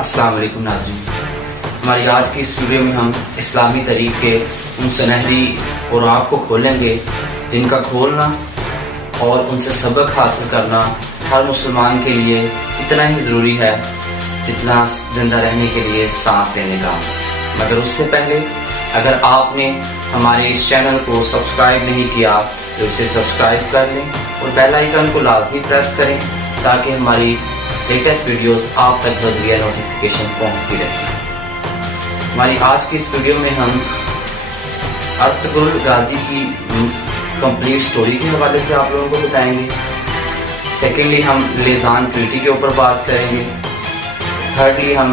السلام علیکم ناظرین، ہماری آج کی اس ویڈیو میں ہم اسلامی تاریخ کے ان سنہری اوراق کو کھولیں گے جن کا کھولنا اور ان سے سبق حاصل کرنا ہر مسلمان کے لیے اتنا ہی ضروری ہے جتنا زندہ رہنے کے لیے سانس لینے کا۔ مگر اس سے پہلے اگر آپ نے ہمارے اس چینل کو سبسکرائب نہیں کیا تو اسے سبسکرائب کر لیں اور بیل آئیکن کو لازمی پریس کریں تاکہ ہماری لیٹسٹ ویڈیوز آپ تک بذریعہ نوٹیفیکیشن پہنچتی رہے۔ ہماری آج کی اس ویڈیو میں ہم ارطغرل غازی کی کمپلیٹ سٹوری کے حوالے سے آپ لوگوں کو بتائیں گے۔ سیکنڈلی ہم لیزان ٹریٹی کے اوپر بات کریں گے۔ تھرڈلی ہم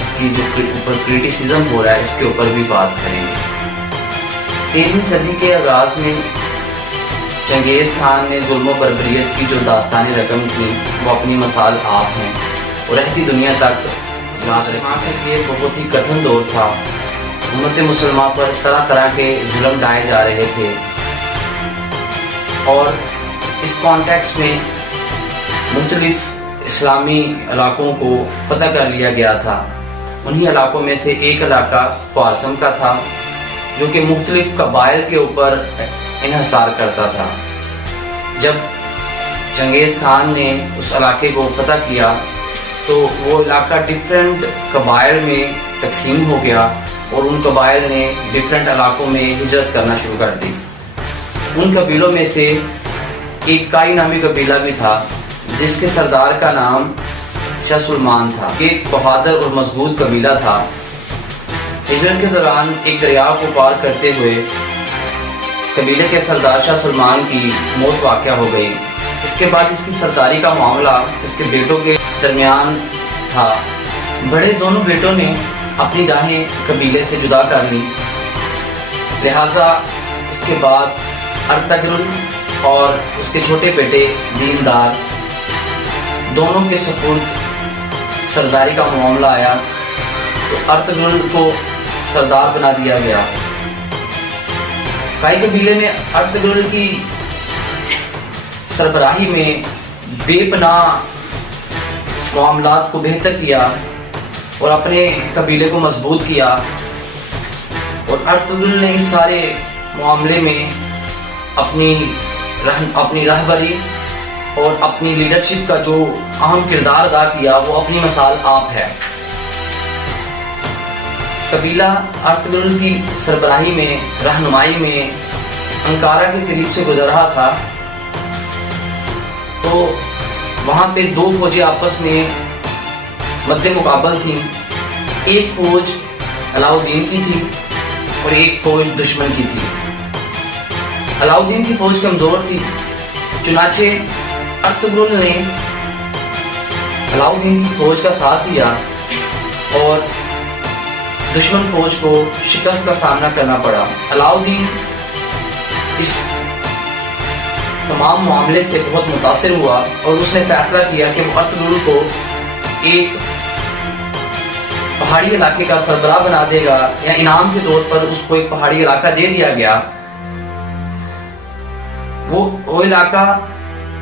اس کی جو اوپر کرٹیسزم ہو رہا ہے اس کے اوپر بھی بات کریں گے۔ 13ویں صدی کے آغاز میں چنگیز خان نے ظلم و بربریت کی جو داستانیں رقم کی وہ اپنی مثال آپ ہیں اور رہتی دنیا تک خان کے لیے بہت ہی کٹھن دور تھا۔ امت مسلمہ پر طرح طرح کے ظلم ڈھائے جا رہے تھے اور اس کانٹیکس میں مختلف اسلامی علاقوں کو فتح کر لیا گیا تھا۔ انہی علاقوں میں سے ایک علاقہ خوارزم کا تھا جو کہ مختلف قبائل کے اوپر انحصار کرتا تھا۔ جب چنگیز خان نے اس علاقے کو فتح کیا تو وہ علاقہ ڈیفرنٹ قبائل میں تقسیم ہو گیا اور ان قبائل نے ڈیفرنٹ علاقوں میں ہجرت کرنا شروع کر دی۔ ان قبیلوں میں سے ایک کائی نامی قبیلہ بھی تھا جس کے سردار کا نام شاہ سلمان تھا۔ یہ ایک بہادر اور مضبوط قبیلہ تھا۔ ہجرت کے دوران ایک دریا کو پار کرتے ہوئے قبیلے کے سردار شاہ سلمان کی موت واقع ہو گئی۔ اس کے بعد اس کی سرداری کا معاملہ اس کے بیٹوں کے درمیان تھا۔ بڑے دونوں بیٹوں نے اپنی راہیں قبیلے سے جدا کر لی، لہٰذا اس کے بعد ارطغرل اور اس کے چھوٹے بیٹے دیندار دونوں کے سپرد سرداری کا معاملہ آیا تو ارطغرل کو سردار بنا دیا گیا۔ کائی قبیلے نے ارطغرل کی سربراہی میں بے پناہ معاملات کو بہتر کیا اور اپنے قبیلے کو مضبوط کیا، اور ارطغرل نے اس سارے معاملے میں اپنی رہبری اور اپنی لیڈرشپ کا جو اہم کردار ادا کیا وہ اپنی مثال آپ ہے۔ قبیلہ ارطغرل کی سربراہی میں رہنمائی میں انکارا کے قریب سے گزر رہا تھا تو وہاں پہ دو فوجیں آپس میں مد مقابل تھیں۔ ایک فوج علاؤالدین کی تھی اور ایک فوج دشمن کی تھی۔ علاؤالدین کی فوج کمزور تھی، چنانچہ ارطغرل نے علاؤالدین کی فوج کا ساتھ دیا اور دشمن فوج کو شکست کا سامنا کرنا پڑا۔ علاؤالدین اس تمام معاملے سے بہت متاثر ہوا اور اس نے فیصلہ کیا کہ وہ ارطغرل کو ایک پہاڑی علاقے کا سربراہ بنا دے گا، یا انعام کے طور پر اس کو ایک پہاڑی علاقہ دے دیا گیا۔ وہ علاقہ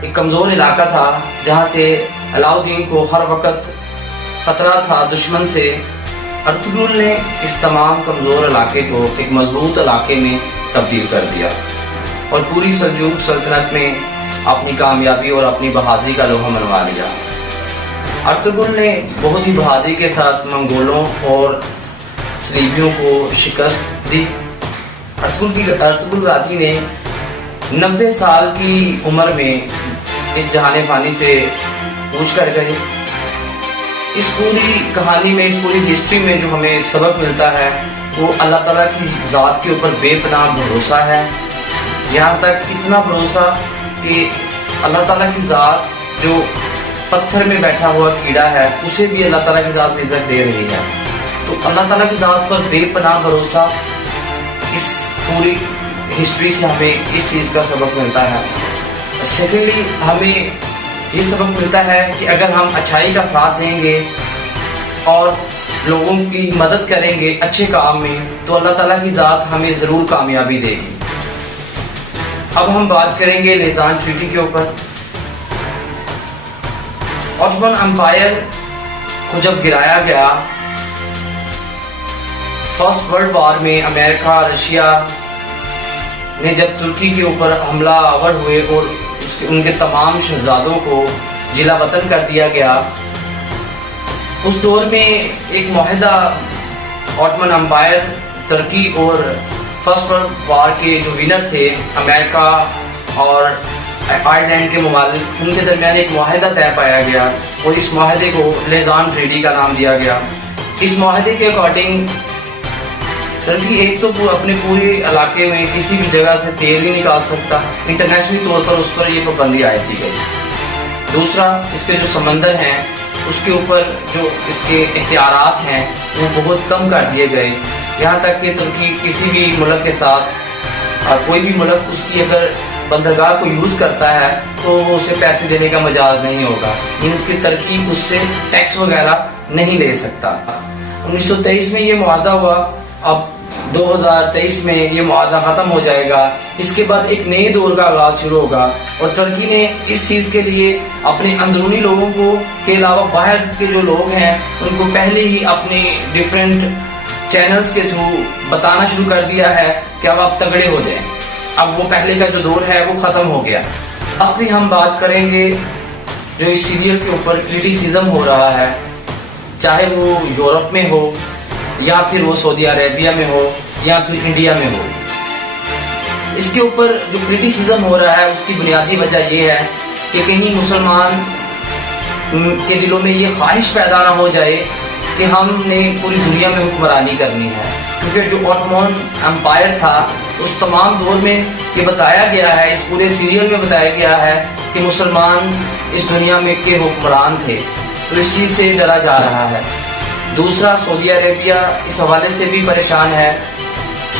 ایک کمزور علاقہ تھا جہاں سے علاؤالدین کو ہر وقت خطرہ تھا دشمن سے۔ ارطغرل نے اس تمام کمزور علاقے کو ایک مضبوط علاقے میں تبدیل کر دیا اور پوری سلجوق سلطنت میں اپنی کامیابی اور اپنی بہادری کا لوہا منوا لیا۔ ارطغرل نے بہت ہی بہادری کے ساتھ منگولوں اور صلیبیوں کو شکست دی۔ ارطغرل غازی نے 90 سال کی عمر میں اس جہان فانی سے کوچ کر گئے۔ اس پوری کہانی میں، اس پوری ہسٹری میں جو ہمیں سبق ملتا ہے وہ اللہ تعالیٰ کی ذات کے اوپر بے پناہ بھروسہ ہے، یہاں تک اتنا بھروسہ کہ اللہ تعالیٰ کی ذات جو پتھر میں بیٹھا ہوا کیڑا ہے اسے بھی اللہ تعالیٰ کی ذات عزت دے رہی ہے۔ تو اللہ تعالیٰ کی ذات پر بے پناہ بھروسہ، اس پوری ہسٹری سے ہمیں اس چیز کا سبق ملتا ہے۔ سیکنڈلی ہمیں یہ سبق ملتا ہے کہ اگر ہم اچھائی کا ساتھ دیں گے اور لوگوں کی مدد کریں گے اچھے کام میں تو اللہ تعالیٰ کی ذات ہمیں ضرور کامیابی دے گی۔ اب ہم بات کریں گے لیزان ٹریٹی کے اوپر۔ آٹومن امپائر کو جب گرایا گیا، فرسٹ ورلڈ وار میں امریکہ رشیا نے جب ترکی کے اوپر حملہ آور ہوئے اور ان کے تمام شہزادوں کو جلا وطن کر دیا گیا، اس دور میں ایک معاہدہ آٹمن امپائر ترکی اور فرسٹ ورلڈ وار کے جو ونر تھے امریکہ اور آئرلینڈ کے ممالک، ان کے درمیان ایک معاہدہ طے پایا گیا اور اس معاہدے کو لیزان ٹریٹی کا نام دیا گیا۔ اس معاہدے کے اکارڈنگ ترکی ایک تو اپنے پورے علاقے میں کسی بھی جگہ سے تیل نہیں نکال سکتا، انٹرنیشنلی طور پر اس پر یہ پابندی عائد کی گئی۔ دوسرا، اس کے جو سمندر ہیں اس کے اوپر جو اس کے اختیارات ہیں وہ بہت کم کر دیے گئے، یہاں تک کہ ترکی کسی بھی ملک کے ساتھ کوئی بھی ملک اس کی اگر بندرگاہ کو یوز کرتا ہے تو وہ اسے پیسے دینے کا مجاز نہیں ہوگا، یعنی اس کی ترکی اس سے ٹیکس وغیرہ نہیں لے سکتا۔ 1923 میں یہ معاہدہ ہوا، اب 2023 میں یہ معاہدہ ختم ہو جائے گا، اس کے بعد ایک نئے دور کا آغاز شروع ہوگا، اور ترکی نے اس چیز کے لیے اپنے اندرونی لوگوں کو کے علاوہ باہر کے جو لوگ ہیں ان کو پہلے ہی اپنے ڈیفرنٹ چینلز کے تھرو بتانا شروع کر دیا ہے کہ اب آپ تگڑے ہو جائیں، اب وہ پہلے کا جو دور ہے وہ ختم ہو گیا۔ اصلی ہم بات کریں گے جو اس سیریل کے اوپر کرٹیسزم ہو رہا ہے، چاہے وہ یورپ میں ہو یا پھر وہ سعودی عربیہ میں ہو یا پھر انڈیا میں ہو، اس کے اوپر جو کرٹیسزم ہو رہا ہے اس کی بنیادی وجہ یہ ہے کہ کہیں مسلمان کے دلوں میں یہ خواہش پیدا نہ ہو جائے کہ ہم نے پوری دنیا میں حکمرانی کرنی ہے، کیونکہ جو آٹمن امپائر تھا اس تمام دور میں یہ بتایا گیا ہے، اس پورے سیریل میں بتایا گیا ہے کہ مسلمان اس دنیا میں کے حکمران تھے، تو اس چیز سے ڈرا جا رہا ہے۔ دوسرا، سعودی عربیہ اس حوالے سے بھی پریشان ہے۔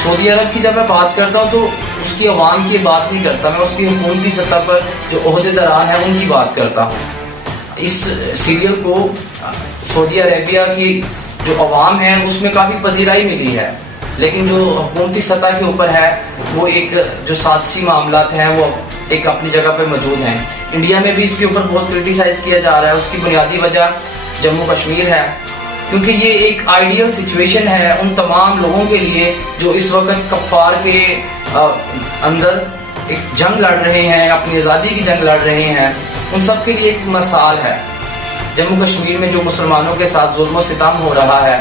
سعودی عرب کی جب میں بات کرتا ہوں تو اس کی عوام کی بات نہیں کرتا، میں اس کی حکومتی سطح پر جو عہدیداران ہیں ان کی بات کرتا ہوں۔ اس سیریل کو سعودی عربیہ کی جو عوام ہے اس میں کافی پذیرائی ملی ہے، لیکن جو حکومتی سطح کے اوپر ہے وہ ایک جو سازشی معاملات ہیں وہ ایک اپنی جگہ پہ موجود ہیں۔ انڈیا میں بھی اس کے اوپر بہت کرٹیسائز کیا جا رہا ہے، اس کی بنیادی وجہ جموں کشمیر ہے، کیونکہ یہ ایک آئیڈیل سچویشن ہے ان تمام لوگوں کے لیے جو اس وقت کفار کے اندر ایک جنگ لڑ رہے ہیں، اپنی آزادی کی جنگ لڑ رہے ہیں، ان سب کے لیے ایک مثال ہے۔ جموں کشمیر میں جو مسلمانوں کے ساتھ ظلم و ستم ہو رہا ہے،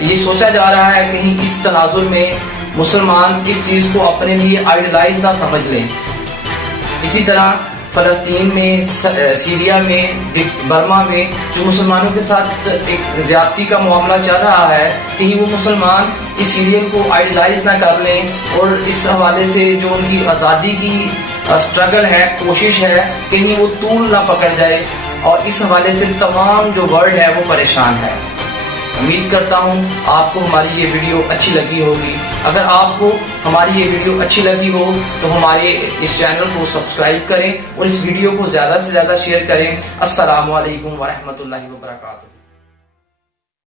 یہ سوچا جا رہا ہے کہیں اس تناظر میں مسلمان اس چیز کو اپنے لیے آئیڈلائز نہ سمجھ لیں۔ اسی طرح فلسطین میں، سیریا میں، برما میں جو مسلمانوں کے ساتھ ایک زیادتی کا معاملہ چل رہا ہے، کہیں وہ مسلمان اس سیریل کو آئیڈلائز نہ کر لیں اور اس حوالے سے جو ان کی آزادی کی اسٹرگل ہے، کوشش ہے، کہیں وہ طول نہ پکڑ جائے، اور اس حوالے سے تمام جو ورلڈ ہے وہ پریشان ہے۔ امید کرتا ہوں آپ کو ہماری یہ ویڈیو اچھی لگی ہوگی۔ اگر آپ کو ہماری یہ ویڈیو اچھی لگی ہو تو ہمارے اس چینل کو سبسکرائب کریں اور اس ویڈیو کو زیادہ سے زیادہ شیئر کریں۔ السلام علیکم ورحمۃ اللہ وبرکاتہ۔